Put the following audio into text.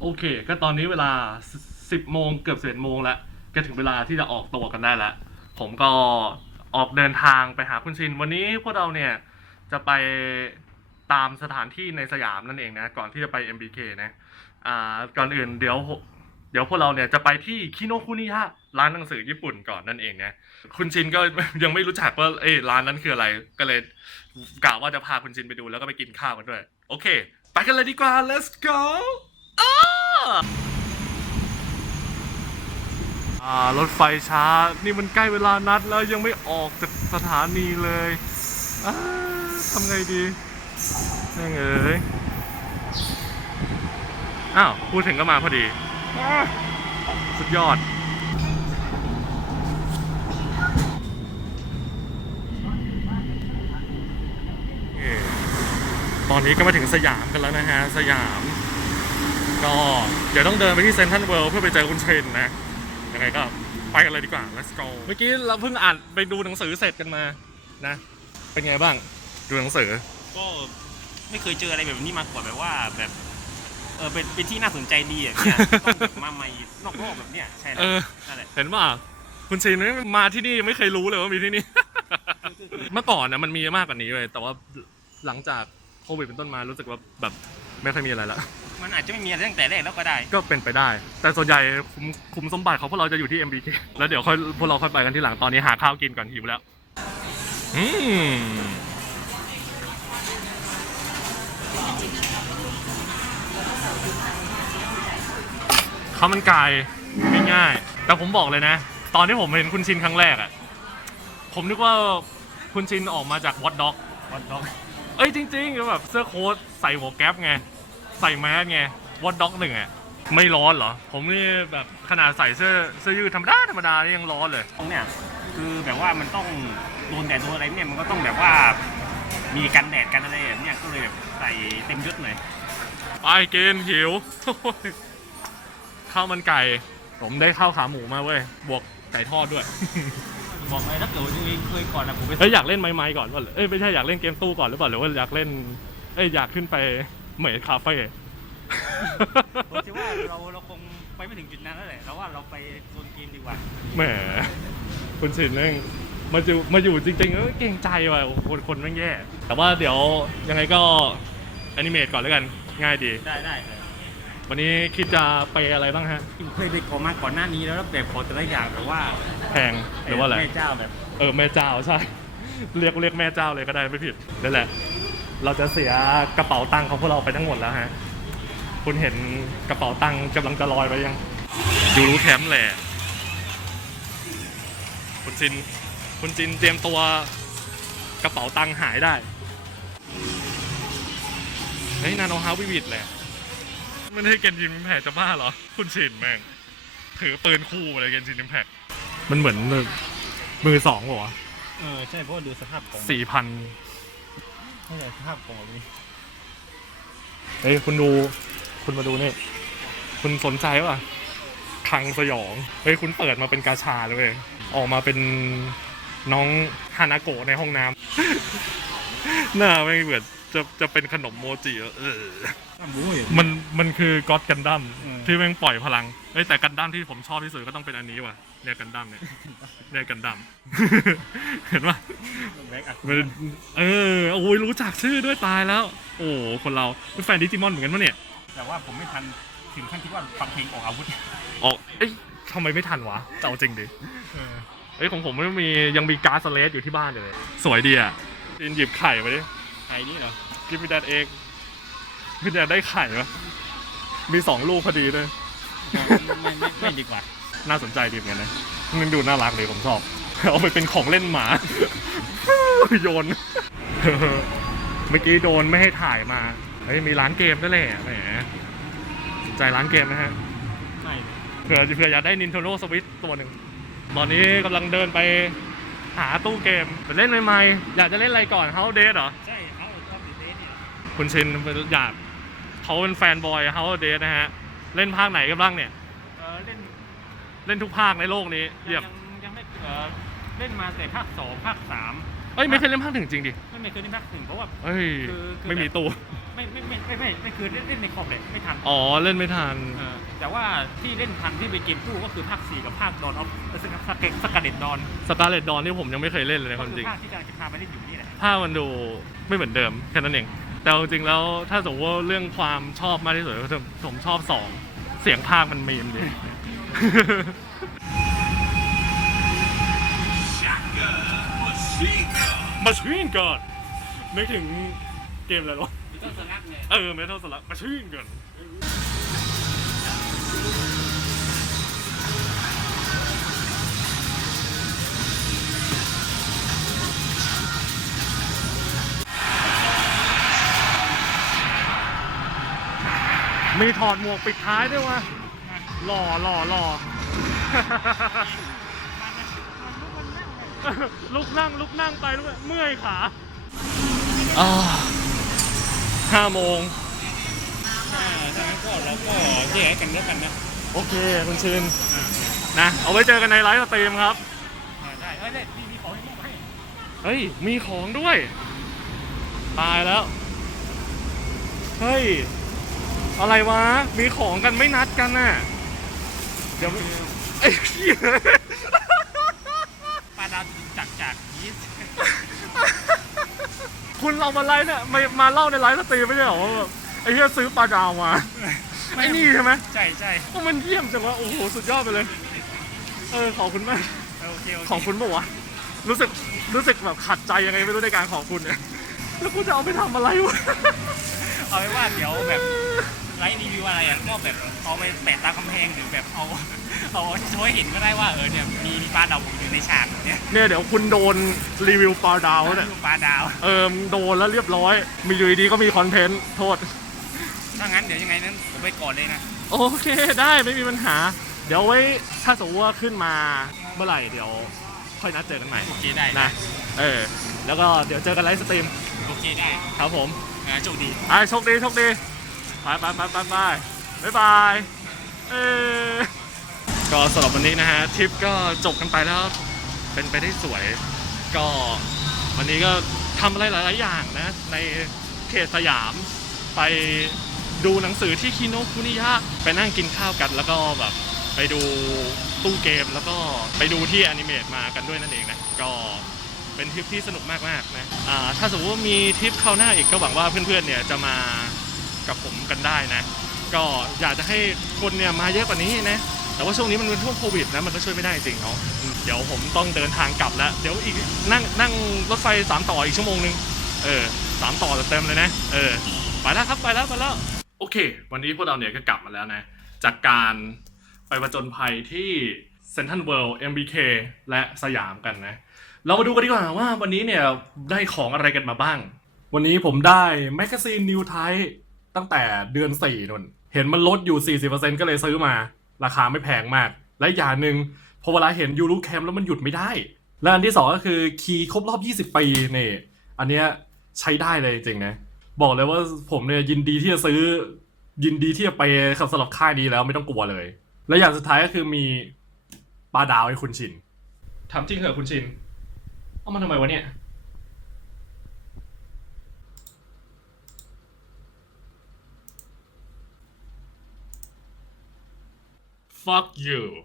โอเค ก็ตอนนี้เวลา 10โมงเกือบ11โมงแล้วก็ถึงเวลาที่จะออกตัวกันได้แล้ว ผมก็ออกเดินทางไปหาคุณชิน วันนี้พวกเราเนี่ยจะไปตามสถานที่ในสยามนั่นเองนะ ก่อนที่จะไป MBK นะ อ่า ก่อนอื่นเดี๋ยว เดี๋ยวพวกเราเนี่ยจะไปที่คิโนคุนิยะร้านหนังสือญี่ปุ่นก่อนนั่นเองนะ คุณชินก็ยังไม่รู้จักว่าเอ้ร้านนั้นคืออะไร ก็เลยกะว่าจะพาคุณชินไปดูแล้วก็ไปกินข้าวกันด้วย โอเค ไปกันเลยดีกว่า let's go อ่ารถไฟช้า นี่มันใกล้เวลานัดแล้วยังไม่ออกจากสถานีเลยอาทำไงดีแม่งเอ้ยอ้าว พูดถึงก็มาพอดีอ้าสุดยอดอตอนนี้ก็มาถึงสยามกันแล้วนะฮะ สยาม ก็เดี๋ยวต้องเดินไปที่เซนทรัลเวิลด์เพื่อไปเจอคุณเชนนะยังไงก็ไปกันเลยดีกว่า let's go เมื่อกี้เราเพิ่งอ่านไปดูหนังสือเสร็จกันมานะ เป็นไงบ้างดูหนังสือ ก็ไม่เคยเจออะไรแบบนี้มาก่อนแบบว่าแบบเออเป็นเป็นที่น่าสนใจดีอะเนี่ยต้องแบบมาใหม่นอกโลกแบบเนี้ยใช่แล้เอวอนั่นแหละ เห็นป่ะคุณเชนนี่มาที่นี่ยังไม่เคยรู้เลยว่ามีที่นี่ เมื่อก่อนนะมันมีมากกว่านี้เลยแต่ว่าหลังจากโควิดเป็นต้นมารู้สึกว่าแบบไม่ค่อยมีอะไรละ มันอาจจะไม่มีอะไรตั้งแต่แรกแล้วก็ได้ก็เป็นไปได้ แต่ส่วนใหญ่คุมคุมสมบัติของพวกเราจะอยู่ที่ MBK แล้วเดี๋ยวค่อยพวกเราค่อยไปกันที่หลังตอนนี้หาข้าวกินก่อนหิวแล้วอืมข้าวมันไก่ง่ายๆแต่ผมบอกเลยนะ ตอนที่ผมเห็นคุณชินครั้งแรกอะผมนึกว่าคุณชินออกมาจากวอตด็อก ฮอตดอก เอ้ยจริงๆแบบเสื้อโค้ทใส่หัวแก๊ปไง ใส่แมสไงวอตด็อกหนึ่งอะไม่ร้อนเหรอ ผมนี่แบบขนาดใส่เสื้อเสื้อยืดธรรมดาธรรมดานี่ยังร้อนเลย ตรงเนี้ยคือแบบว่ามันต้องโดนแดดโดนอะไรเนี่ยมันก็ต้องแบบว่ามีกันแดดกันอะไรแบบเนี้ยก็เลยแบบใส่เต็มยศหน่อยไปกินหิวข้าวมันไก่ ผมได้ข้าวขาหมูมาเว้ยบวกไก่ทอดด้วย บอกเลยถ้าเกิดว่าตัวเองเคยก่อนนะผมไปเอ้ยอยากเล่นไม้ๆก่อนว่าเอ้ยไม่ใช่อยากเล่นเกมตู้ก่อนหรือเปล่าหรือว่าอยากเล่นเอ้ยอยากขึ้นไป เหมยคาเฟ่ผมคิดว่าเราเราคงไปไม่ถึงจุดนั้นแล้วแหละเราว่าเราไปโซนเกมดีกว่าแหมคุณชินเองมาอยู่มาอยู่จริงๆก็เก่งใจว่ะคนคนแม่งแย่ แต่ว่าเดี๋ยวยังไงก็แอนิเมตก่อนแล้วกันง่ายดี ได้ได้วันนี้คิดจะไปอะไรบ้างฮะเคยไปขอมาก่อนหน้านี้แล้วแบบขอแต่ละอย่างแบบว่าแพงหรือว่าอะไรแม่เจ้าแบบ เออแม่เจ้าใช่ เรียกเรียกแม่เจ้าเลยก็ได้ไม่ผิดนั่นแหละ เราจะเสียกระเป๋าตังค์ของพวกเราไปทั้งหมดแล้วฮะ คุณเห็นกระเป๋าตังค์กำลังจะลอยไปยังยูรู้แคมป์แหละ คุณจิน คุณจินเตรียมตัวกระเป๋าตังค์หายได้ เฮ้ย นาโนฮาวิวิดแหละ ไม่ได้เกนจินแพกจะบ้าเหรอ คุณชินแม่ง ถือปืนคู่มาเลยเกนจินแพกมันเหมือนมือสองเหรอวะเออ ใช่เพราะว่าดูสภาพของ สี่พัน ไม่ใช่สภาพของแบบนี้เฮ้ยคุณดู คุณมาดูนี่ คุณสนใจป่ะคลังสยอง เฮ้ยคุณเปิดมาเป็นกาชาเลยเว้ยออกมาเป็นน้องฮานาโกะในห้องน้ำ หน้าไม่เหมือนจะจะเป็นขนมโมจิอะเออบู๊อยู่มันมันคือก็อดกันดั้มอืม ที่แม่งปล่อยพลังเอ้ยแต่กันดั้มที่ผมชอบที่สุดก็ต้องเป็นอันนี้ว่ะ เนี่ยกันดั้มเนี่ยเนี่ยกันดั้ม เห็นป่ะแบ็กอัดมันเออโอ้ยรู้จักชื่อด้วยตายแล้ว โอ้คนเราเป็นแฟนดิจิมอนเหมือนกันปะเนี่ย แต่ว่าผมไม่ทันถึงขั้นที่ว่าฟังเพลงออกอาวุธออกเอ้ยทำไมไม่ทันวะจะเอาจริงดิเอ้ยของผมไม่มียังมีการ์ดสเลสอยู่ที่บ้านอยู่เลย สวยดีอะจินหยิบไข่มาดิไอ้นี่เหรอกินพี่แดดเองพี่แดดได้ไข่ปะมีสองลูกพอดีเลย ไม่ไม่ไม่ดีกว่า น่าสนใจดีเหมือนกันนะมันดูน่ารักเลยผมชอบ เอาไปเป็นของเล่นหมา โยน เมื่อกี้โดนไม่ให้ถ่ายมา เฮ้ยมีร้านเกมด้วยแหละแหมสนใจร้านเกมนะฮะไม่เผื่อเผื่ออยากได้ Nintendo Switch ตัวหนึ่ง ตอนนี้กำลังเดินไปหาตู้เกมไปเล่นใหม่ๆ อยากจะเล่นอะไรก่อน House Date เหรอ ใช่เขาชอบดีเดทเนี่ยคุณชินอยากเขาเป็นแฟนบอย House Date นะฮะ เล่นภาคไหนกันบ้างเนี่ยเออเล่น เล่นทุกภาคในโลกนี้เยี่ยมยังยังไม่เออเล่นมาแต่ภาคสองภาคสามเอ้ยไม่เคยเล่นภาคหนึ่งจริงดิไม่ไม่เคยเล่นภาคหนึ่งเพราะว่าเอ้ยคือคือไม่มีแบบตู้ ไม่ไม่ไม่ไม่ไม่ไม่คือเล่นเล่นในคอมเลยไม่ทันอ๋อเล่นไม่ทัน เออแต่ว่าที่เล่นทันที่เป็นเกมตู้ก็คือภาคสี่กับภาคดอนออฟสกสกสกัดเด็ดดอนสกาเลตดอนนี่ผมยังไม่เคยเล่นเลยนะคก็วามคืจริอง ภาคที่กำลังจะพาไปเล่นอยู่นี่แหละภาพมันดูไม่เหมือนเดิมแค่นั้นเอง แต่เอาจริงๆแล้วถ้าสมมติว่าเรื่องความชอบมากที่สุดก็คือผมชอบสองเสียงภาคมันมีมดี มาชีนก่อนนึกถึงเกมอะไรวะต้นสลักเนี่เออเมทัลสลักมาชีนก่อนมีถอดหมวกปิดท้ายด้วยวะ หล่อหล่อหล่อ ลุกนั่งลุกนั่งไปแล้วเมื่อยขาอ่าห้าโมงถ้าถ้างั้นก็เราก็แยกกันแล้วกันนะโอเคคุณชินนะ เอาไว้เจอกันในไลฟ์สตรีมครับอ่าได้เอ้ยได้มีมีของให้มอบให้เฮ้ย มีของด้วย ตายแล้ว เฮ้ย อะไรวะ มีของกันไม่นัดกันน่ะ เดี๋ยวไอ้เหี้ยปลาดาวจากจากยีสคุณเรามาไลฟ์เนี่ยมามาเล่าในไลฟ์สตรีมไม่ใช่เหรอว่าแบบไอ้เหี้ยซื้อปลาดาวมาไอ้นี่ใช่ไหมใช่ใช่โอ้มันเยี่ยมจังวะโอ้โหสุดยอดไปเลย เออขอบคุณมากโอเคโอเคของคุณปะวะรู้สึกรู้สึกแบบขัดใจยังไงไม่รู้ในการของคุณเนี่ยแล้วกูจะเอาไปทำอะไรวะเอาไว้ว่าเดี๋ยวแบบ ไลฟ์รีวิวอะไรอะก็แบบเอาไปแปะตามกำแพงหรือแบบเอาเอาช่วยเห็นก็ได้ว่าเออเนี่ยมีมีปลาดาวอยู่ในฉากเนี่ยเนี่ยเดี๋ยวคุณโดนรีวิวปลาดาวเนี่ยปลาดาวเออโดนแล้วเรียบร้อย มีอยู่ดีๆก็มีคอนเทนต์โทษถ้างั้นเดี๋ยวยังไงนั้นผมไปก่อนเลยนะ โอเคได้ไม่มีปัญหา เดี๋ยวไว้ถ้าสมมติว่าขึ้นมาเมื่อไหร่เดี๋ยวค่อยนัดเจอกันใหม่โอเคได้นะเออแล้วก็เดี๋ยวเจอกันไลฟ์สตรีมโอเคได้ครับผมงานโชคดีอะโชคดีโชคดี ไปไปไปไปไปบ๊ายบายเออก็สำหรับวันนี้นะฮะทริปก็จบกันไปแล้ว เป็นไปได้สวย ก็วันนี้ก็ทำอะไรหลาย ๆ อย่างนะ ในเขตสยามไปดูหนังสือที่คิโนคุนิยะไปนั่งกินข้าวกันแล้วก็แบบไปดูตู้เกมแล้วก็ไปดูที่แอนิเมตมากันด้วยนั่นเองนะก็เป็นทริปที่สนุกมาก ๆ นะอ่าถ้าสมมติว่ามีทริปคราวหน้าอีกก็หวังว่าเพื่อน ๆ เนี่ยจะมา กับผมกันได้นะ ก็อยากจะให้คนเนี่ยมาเยอะกว่านี้นะแต่ว่าช่วงนี้มันเป็นช่วงโควิดนะมันก็ช่วยไม่ได้จริงเนาะอืมเดี๋ยวผมต้องเดินทางกลับแล้ว เดี๋ยวอีกนั่งนั่งรถไฟสามต่ออีกชั่วโมงนึงเออสามต่อเต็มเลยนะเออไปแล้วครับไปแล้วไปแล้วโอเค วันนี้พวกเราเนี่ยก็กลับมาแล้วนะ จากการไปประจนภัยที่เซนทันเวิลด์ MBK และสยามกันนะ เรามาดูกันดีกว่าว่าวันนี้เนี่ยได้ของอะไรกันมาบ้าง วันนี้ผมได้แมกกาซีนนิวไท ตั้งแต่เดือน4นนเห็นมันลดอยู่ 40%ก็เลยซื้อมา ราคาไม่แพงมาก และอย่างหนึ่งพอเวลาเห็นยูรูแคมแล้วมันหยุดไม่ได้ และอันที่สองก็คือคีย์ครบรอบ 20 ปีนี่อันเนี้ยใช้ได้เลยจริงนะ บอกเลยว่าผมเนี่ยยินดีที่จะซื้อ ยินดีที่จะไปกับสำหรับค่ายนี้แล้วไม่ต้องกลัวเลย และอย่างสุดท้ายก็คือมีปลาดาวให้คุณชินถามจริงเหรอคุณชิน เอามาทำไมวะเนี่ย fuck you